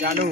चालू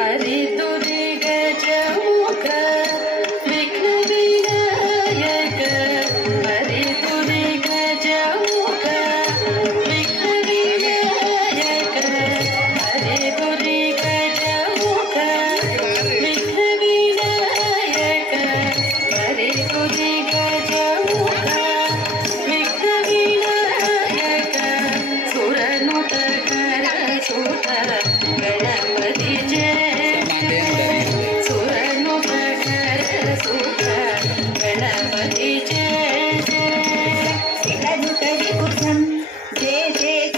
अरे दुरे गजमुख विघ्न विनायक अरे दुरे गजमुख विघ्न विनायक अरे दुरे गजमुख विघ्न विनायक अरे दुरे गजमुख विघ्न विनायक सुरनुत कर सुत गणपति गणपति जय जय